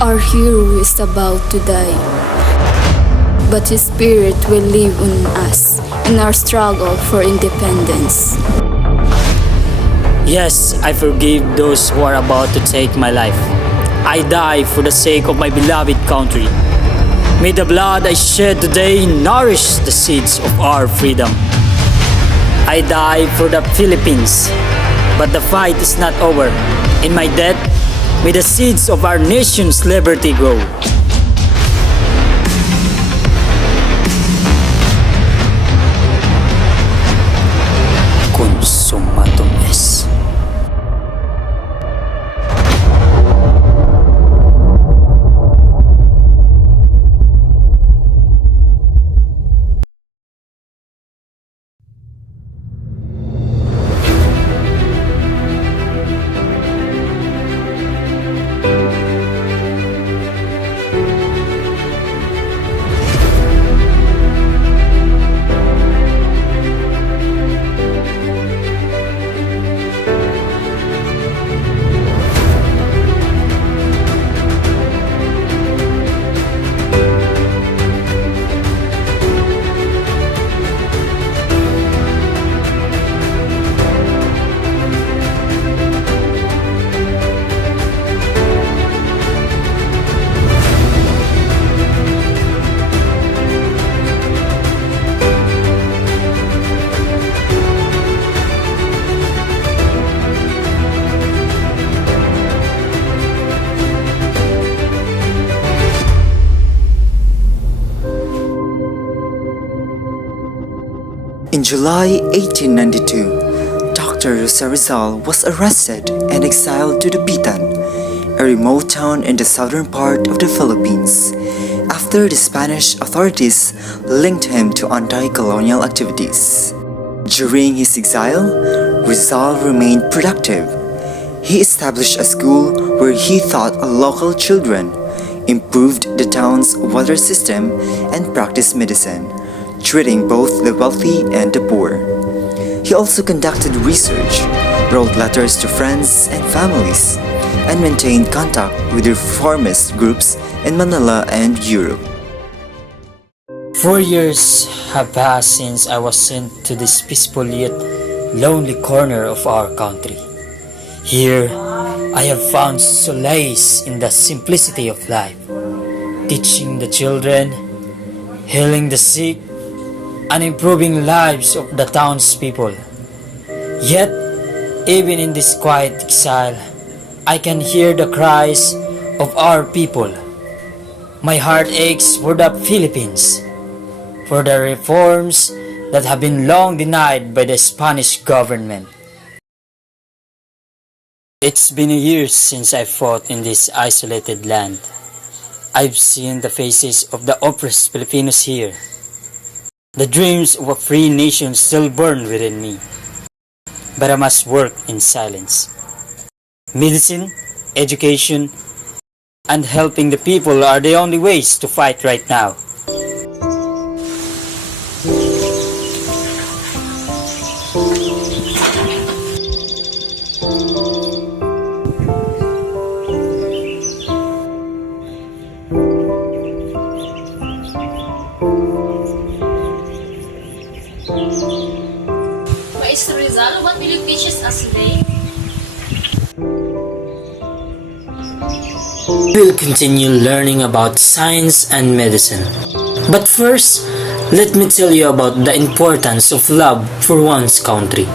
Our hero is about to die, but his spirit will live in us in our struggle for independence. Yes, I forgive those who are about to take my life. I die for the sake of my beloved country. May the blood I shed today nourish the seeds of our freedom. I die for the Philippines, but the fight is not over. In my death, may the seeds of our nation's liberty grow. Consumatum es. In July 1892, Dr. Rizal was arrested and exiled to Dapitan, a remote town in the southern part of the Philippines, after the Spanish authorities linked him to anti-colonial activities. During his exile, Rizal remained productive. He established a school where he taught local children, improved the town's water system, and practiced medicine, treating both the wealthy and the poor. He also conducted research, wrote letters to friends and families, and maintained contact with reformist groups in Manila and Europe. 4 years have passed since I was sent to this peaceful yet lonely corner of our country. Here, I have found solace in the simplicity of life, teaching the children, healing the sick, and improving lives of the townspeople. Yet, even in this quiet exile, I can hear the cries of our people. My heart aches for the Philippines, for the reforms that have been long denied by the Spanish government. It's been years since I fought in this isolated land. I've seen the faces of the oppressed Filipinos here. The dreams of a free nation still burn within me. But I must work in silence. Medicine, education, and helping the people are the only ways to fight right now. Maestro Rizal, what will you teach us today? We'll continue learning about science and medicine. But first, let me tell you about the importance of love for one's country.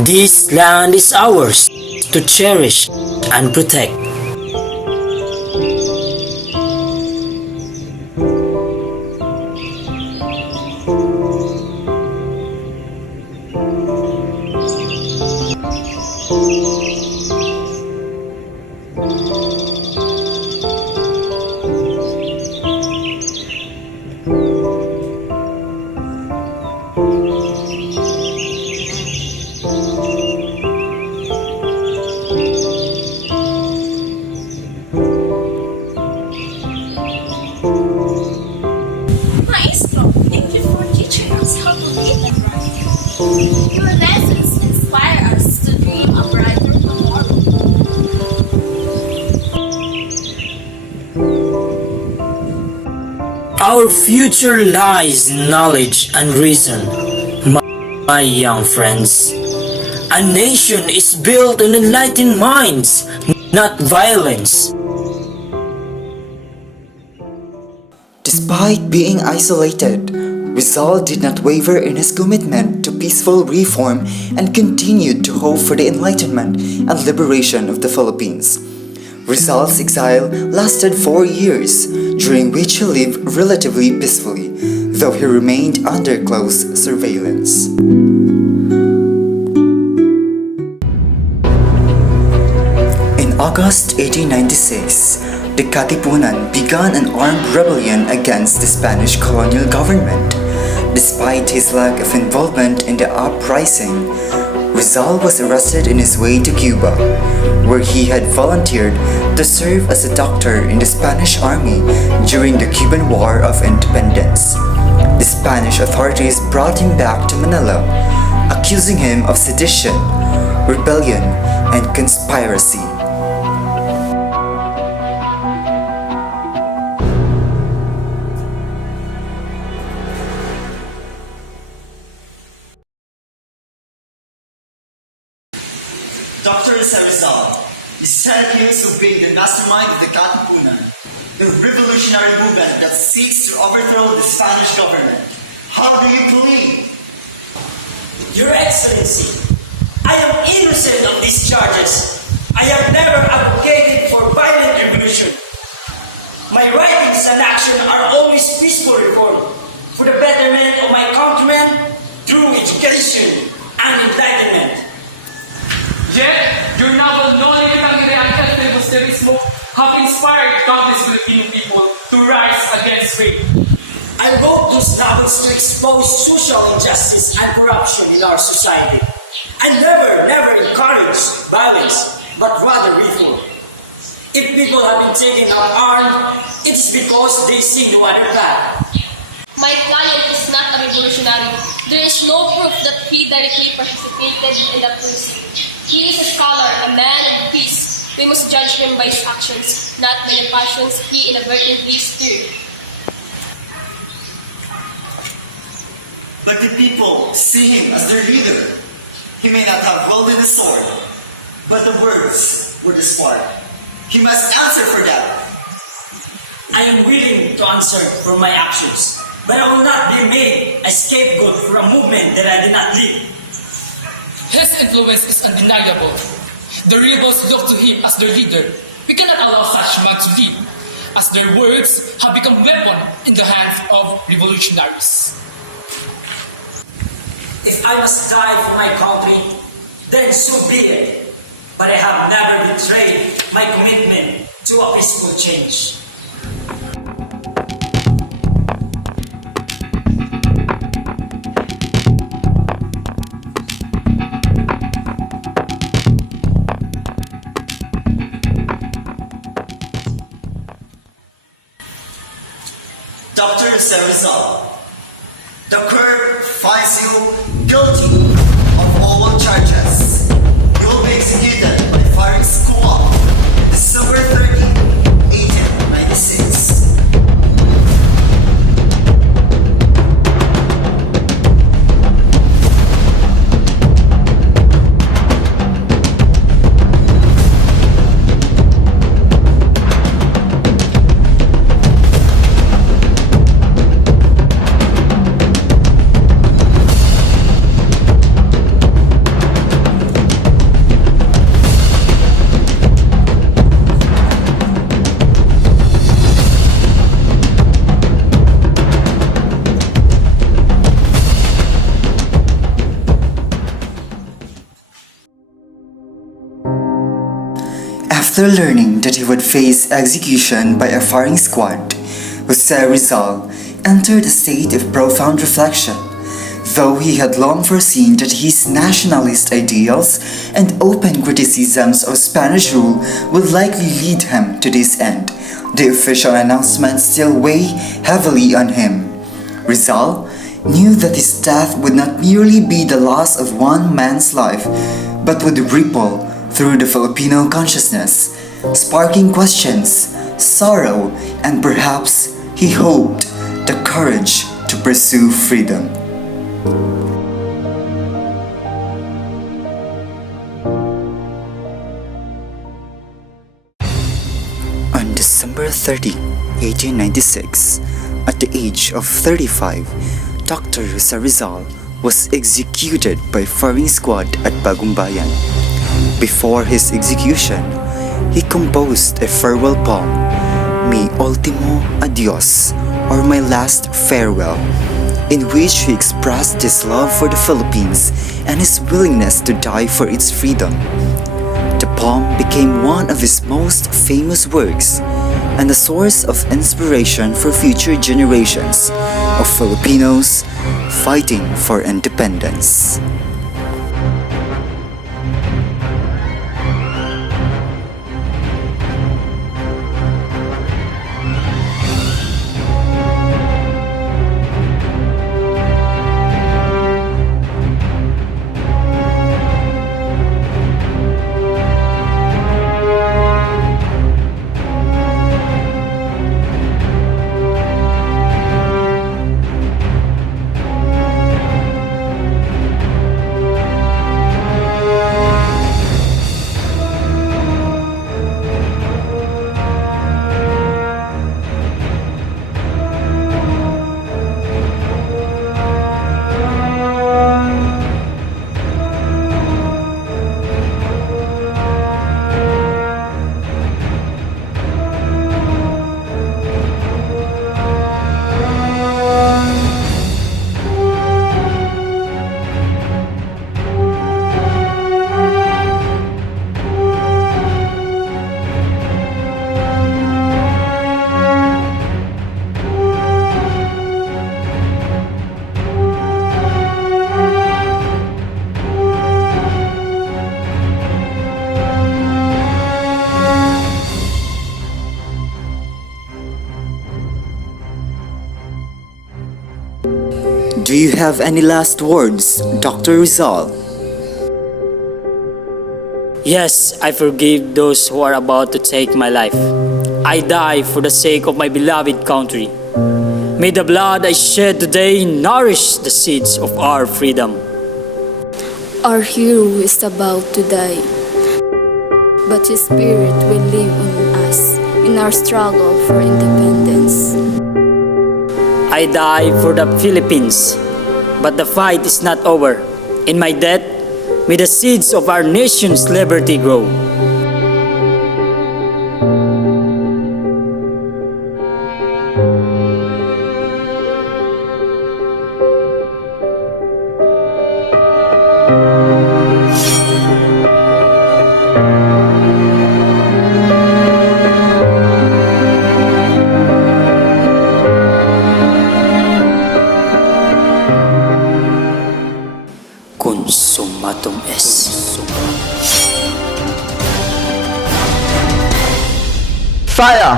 This land is ours to cherish and protect. Maestro, thank you for teaching us how to read and write. Your lessons inspire us to dream a brighter tomorrow. Our future lies in knowledge and reason, my young friends. A nation is built on enlightened minds, not violence. Despite being isolated, Rizal did not waver in his commitment to peaceful reform and continued to hope for the enlightenment and liberation of the Philippines. Rizal's exile lasted 4 years, during which he lived relatively peacefully, though he remained under close surveillance. In August 1896, the Katipunan began an armed rebellion against the Spanish colonial government. Despite his lack of involvement in the uprising, Rizal was arrested in his way to Cuba, where he had volunteered to serve as a doctor in the Spanish army during the Cuban War of Independence. The Spanish authorities brought him back to Manila, accusing him of sedition, rebellion, and conspiracy. Dr. Rizal, you said he was to be the mastermind of the Katipunan, the revolutionary movement that seeks to overthrow the Spanish government. How do you believe? Your Excellency, I am innocent of these charges. I have never advocated for violent revolution. My writings and action are always peaceful reform for the betterment of my countrymen through education and enlightenment. Yet, your novel No Limitang Realidad del Gusterismo have inspired countless Filipino people to rise against rape. I wrote those novels to expose social injustice and corruption in our society. I never encourage violence, but rather reform. If people have been taken up armed, it is because they see no other path. My client is not a revolutionary. There is no proof that he directly participated in the crusade. He is a scholar, a man of peace. We must judge him by his actions, not by the passions he inadvertently stirred. But the people see him as their leader. He may not have wielded the sword, but the words were the spark. He must answer for that. I am willing to answer for my actions, but I will not be made a scapegoat for a movement that I did not lead. His influence is undeniable. The rebels look to him as their leader. We cannot allow such man to lead, as their words have become weapon in the hands of revolutionaries. If I must die for my country, then so be it. But I have never betrayed my commitment to a peaceful change. Dr. Rizal, the court finds you guilty of all charges. You will be executed by firing squad December 30, 1896. After learning that he would face execution by a firing squad, Jose Rizal entered a state of profound reflection. Though he had long foreseen that his nationalist ideals and open criticisms of Spanish rule would likely lead him to this end, the official announcement still weighed heavily on him. Rizal knew that his death would not merely be the loss of one man's life, but would ripple through the Filipino consciousness, sparking questions, sorrow, and perhaps, he hoped, the courage to pursue freedom. On December 30, 1896, at the age of 35, Dr. Rizal was executed by firing squad at Bagumbayan. Before his execution, he composed a farewell poem, Mi Ultimo Adios, or My Last Farewell, in which he expressed his love for the Philippines and his willingness to die for its freedom. The poem became one of his most famous works and a source of inspiration for future generations of Filipinos fighting for independence. Do you have any last words, Dr. Rizal? Yes, I forgive those who are about to take my life. I die for the sake of my beloved country. May the blood I shed today nourish the seeds of our freedom. Our hero is about to die, but his spirit will live in us in our struggle for independence. I die for the Philippines, but the fight is not over. In my death, may the seeds of our nation's liberty grow. Consumatum est. Fire!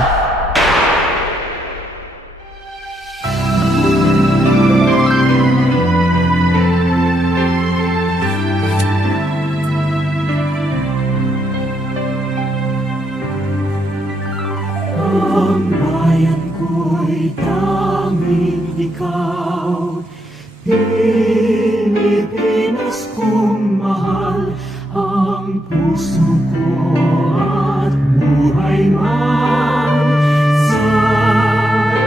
Ang bayan ko'y tanging ikaw, Pilipinas kong mahal, ang puso ko at buhay man sa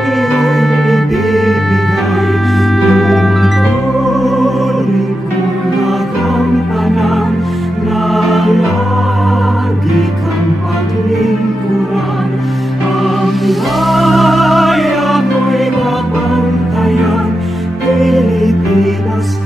iyo'y ibibigay. Tungkulin kong nagampanan na lagi kang paglingkuran. Ang laya mo'y babantayan, Pilipinas